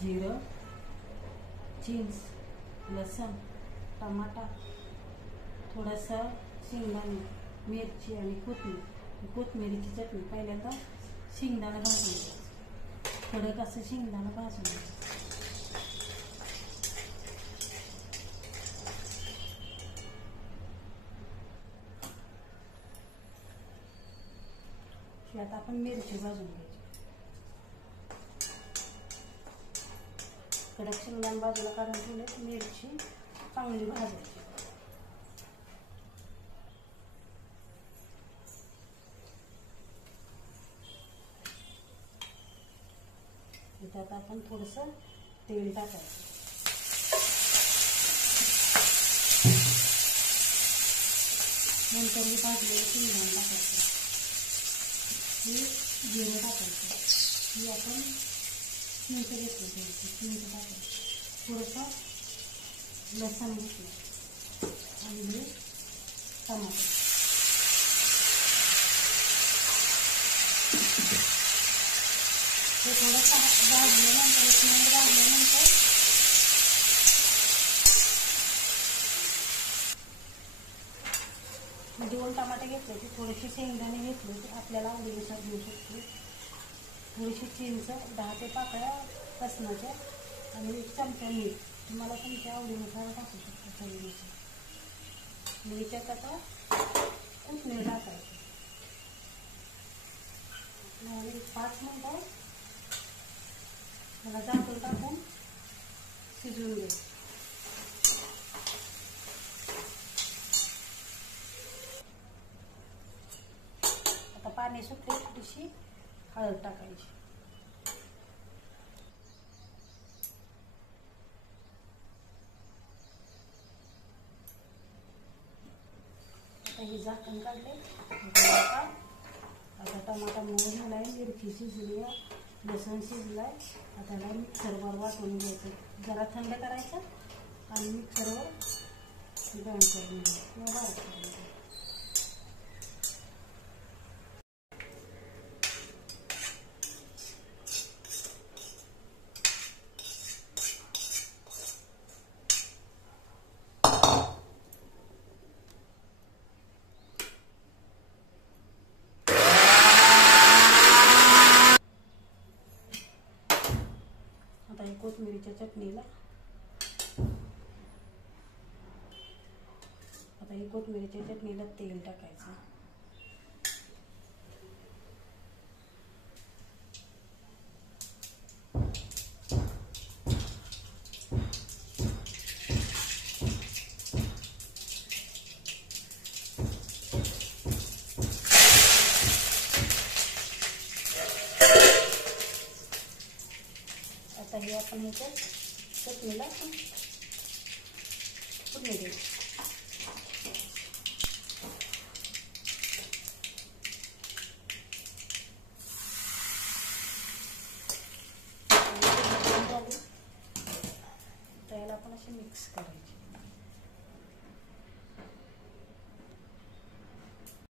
जिरं, चिंच, लसूण, टमाटा, थोडासा शेंगदाणे, मिरची आणि कोथिंबीरची चटणी. पहिल्यांदा शेंगदाणा भाजून घ्यायचं, कडक असं शेंगदाणा भाजून घ्यायचं. आता आपण मिरची भाजून घ्यायची. कडक शेंगदाणे बाजूला काढून ठेवले, मिरची चांगली भाजायची. त्यात आपण थोडंसं तेल टाकायचं. नंतर हे भाजलेलं शेंगदाणे टाकायचं. हे जिरं टाकायचं. ही आपण चिंच घेतली, चिंच टाकायचं. थोडंसं लसूण घेतलं आणि हे टमाटर. हे थोडंसं भाजल्यानंतर 1 मिनिट भाजल्यानंतर दोन टमाटे घेतले होते, थोडेसे शेंगदाणे घेतले होते, आपल्याला आवडीनुसार घेऊ शकतो. थोडीशी चिंच, 10 ते 15 पाकळ्या लसणाच्या आणि 1 चमचा मीठ. तुम्हाला तुमच्या आवडीनुसार टाकू शकता चवीनुसार. मीठात आता कोथिंबीर टाकायची आणि 5 मिनिटं मला झाकून टाकून शिजवून घ्यायचं. आता पाणी सुटले, थोडीशी हळद टाकायची. आता हे झाकण काढले. आता टमाटा मऊ झालाय, मिरची शिजली आहे, लसूण शिजलाय. आता त्याला मिक्सरवर वाटून घ्यायचं. जरा थंड करायचं आणि मिक्सरवर ग्राइंड करून घ्यायचं किंवा बारीक करून घ्यायचं. कोथिंबीरच्या चटणीला आता ही कोथिंबीरच्या चटणीला तेल टाकायचं. आता हे आपण ह्याच्यात चटणीला फोडणी द्यायची.